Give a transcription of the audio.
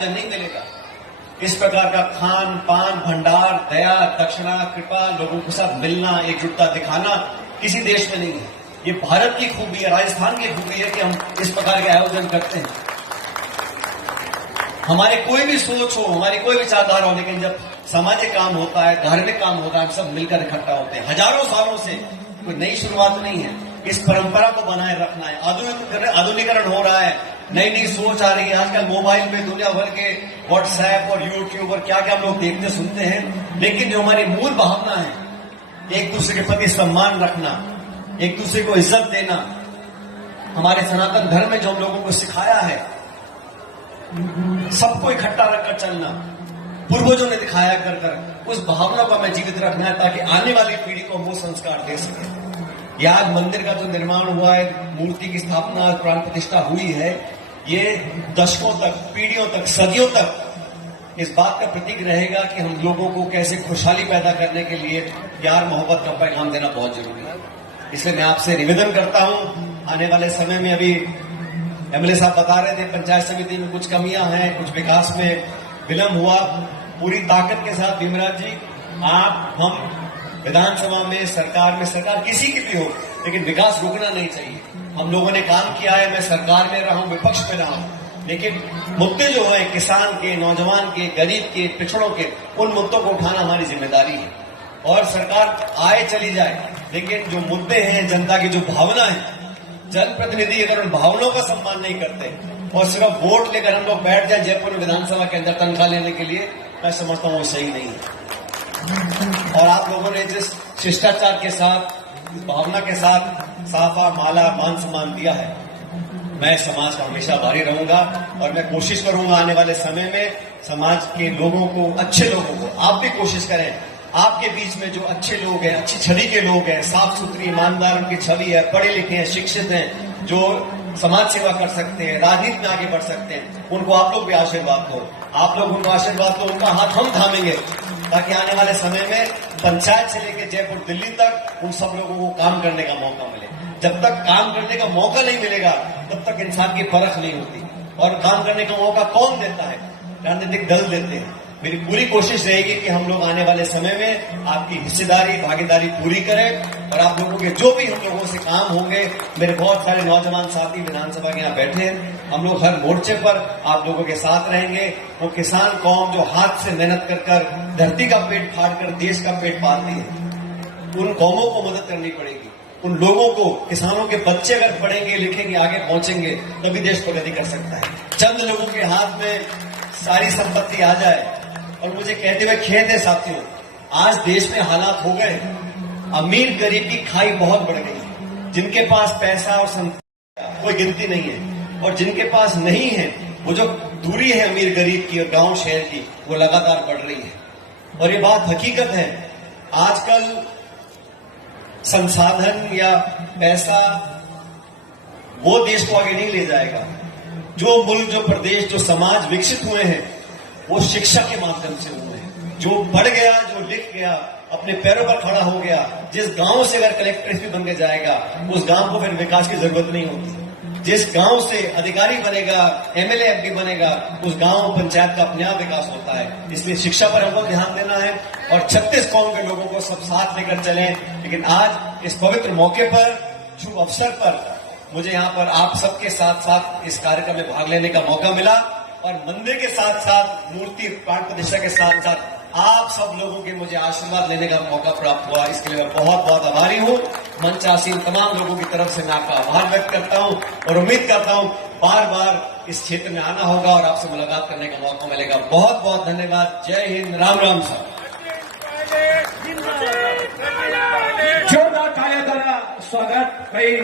नहीं मिलेगा। इस प्रकार का खान पान भंडार दया दक्षिणा कृपा लोगों के साथ मिलना एकजुटता दिखाना किसी देश में नहीं है। ये भारत की खूबी है, राजस्थान की खूबी है कि हम इस प्रकार के आयोजन करते हैं। हमारे कोई भी सोच हो, हमारी कोई विचारधारा हो, लेकिन जब सामाजिक काम होता है, धार्मिक काम होता है, हम सब मिलकर इकट्ठा होते हैं। हजारों सालों से कोई नई शुरुआत नहीं है। इस परंपरा को बनाए रखना है। आधुनिकीकरण हो रहा है, नई नई सोच आ रही है। आजकल मोबाइल पे दुनिया भर के व्हाट्सएप और यूट्यूब और क्या क्या हम लोग देखते सुनते हैं, लेकिन जो हमारी मूल भावना है, एक दूसरे के प्रति सम्मान रखना, एक दूसरे को इज्जत देना, हमारे सनातन धर्म में जो हम लोगों को सिखाया है, सबको इकट्ठा रखकर चलना, पूर्वजों ने दिखाया कर कर, उस भावना को हमें जीवित रखना है ताकि आने वाली पीढ़ी को वो संस्कार दे सके। ये आज मंदिर का जो निर्माण हुआ है, मूर्ति की स्थापना प्राण प्रतिष्ठा हुई है, ये दशकों तक, पीढ़ियों तक, सदियों तक इस बात का प्रतीक रहेगा कि हम लोगों को कैसे खुशहाली पैदा करने के लिए प्यार मोहब्बत का पैगाम देना बहुत जरूरी है। इसलिए मैं आपसे निवेदन करता हूं, आने वाले समय में अभी एमएलए साहब बता रहे थे पंचायत समिति में कुछ कमियां हैं, कुछ विकास में विलंब हुआ। पूरी ताकत के साथ भीमराज जी, आप हम विधानसभा में, सरकार किसी की भी हो, लेकिन विकास रुकना नहीं चाहिए। हम लोगों ने काम किया है, मैं सरकार में रहा हूं, विपक्ष में रहा हूं, लेकिन मुद्दे जो है किसान के, नौजवान के, गरीब के, पिछड़ों के, उन मुद्दों को उठाना हमारी जिम्मेदारी है। और सरकार आए चली जाए, लेकिन जो मुद्दे हैं, जनता की जो भावना है, जनप्रतिनिधि अगर उन भावनाओं का सम्मान नहीं करते और सिर्फ वोट लेकर हम लोग बैठ जाए जयपुर विधानसभा के अंदर तनख्वाह लेने के लिए, मैं समझता हूं वो सही नहीं है। और आप लोगों ने जिस शिष्टाचार के साथ, इस भावना के साथ साफा माला मान सम्मान दिया है, मैं समाज का हमेशा आभारी रहूंगा। और मैं कोशिश करूंगा आने वाले समय में समाज के लोगों को, अच्छे लोगों को, आप भी कोशिश करें, आपके बीच में जो अच्छे लोग हैं, अच्छी छवि के लोग हैं, साफ सुथरी ईमानदार उनकी छवि है, पढ़े लिखे हैं, शिक्षित हैं, जो समाज सेवा कर सकते हैं, राजनीति में आगे बढ़ सकते हैं, उनको आप लोग भी आशीर्वाद दो। आप लोग उनको आशीर्वाद दो, उनका हाथ हम थामेंगे ताकि आने वाले समय में पंचायत से लेकर जयपुर दिल्ली तक उन सब लोगों को काम करने का मौका मिले। जब तक काम करने का मौका नहीं मिलेगा, तब तक इंसान की परख नहीं होती। और काम करने का मौका कौन देता है? राजनीतिक दल देते हैं। मेरी पूरी कोशिश रहेगी कि हम लोग आने वाले समय में आपकी हिस्सेदारी, भागीदारी पूरी करें। और आप लोगों के जो भी हम लोगों से काम होंगे, मेरे बहुत सारे नौजवान साथी विधानसभा के यहाँ बैठे हैं, हम लोग हर मोर्चे पर आप लोगों के साथ रहेंगे। वो किसान कौम जो हाथ से मेहनत कर कर धरती का पेट फाड़ कर देश का पेट पालती है, उन कौमों को मदद करनी पड़ेगी। उन लोगों को, किसानों के बच्चे अगर पढ़ेंगे लिखेंगे आगे पहुंचेंगे, तभी देश प्रगति कर सकता है। चंद लोगों के हाथ में सारी संपत्ति आ जाए, और मुझे कहते हुए खेद है साथियों, आज देश में हालात हो गए, अमीर गरीब की खाई बहुत बढ़ गई। जिनके पास पैसा और संपत्ति कोई गिनती नहीं है, और जिनके पास नहीं है, वो जो दूरी है अमीर गरीब की और गांव शहर की, वो लगातार बढ़ रही है। और ये बात हकीकत है। आजकल संसाधन या पैसा वो देश को आगे नहीं ले जाएगा। जो मुल्क, जो प्रदेश, जो समाज विकसित हुए हैं, वो शिक्षा के माध्यम से हुए हैं। जो पढ़ गया, जो लिख गया, अपने पैरों पर खड़ा हो गया, जिस गांव से अगर कलेक्टर भी बन के जाएगा, उस गांव को फिर विकास की जरूरत नहीं होती। जिस गांव से अधिकारी बनेगा, एमएलए एमपी बनेगा, उस गांव पंचायत का अपने आप विकास होता है। इसलिए शिक्षा पर हमको ध्यान देना है और 36 कौम के लोगों को सब साथ लेकर चलें। लेकिन आज इस पवित्र मौके पर, शुभ अवसर पर, मुझे यहाँ पर आप सबके साथ साथ इस कार्यक्रम में भाग लेने का मौका मिला। और मंदिर के साथ साथ, मूर्ति प्राण प्रतिष्ठा के साथ साथ आप सब लोगों के मुझे आशीर्वाद लेने का मौका प्राप्त हुआ, इसके लिए मैं बहुत बहुत आभारी हूँ। मंच आसीन तमाम लोगों की तरफ से मैं आपका आभार व्यक्त करता हूँ और उम्मीद करता हूँ बार बार इस क्षेत्र में आना होगा और आपसे मुलाकात करने का मौका मिलेगा। बहुत बहुत धन्यवाद। जय हिंद, राम राम साहब। जोरदार तालियां द्वारा स्वागत भाई।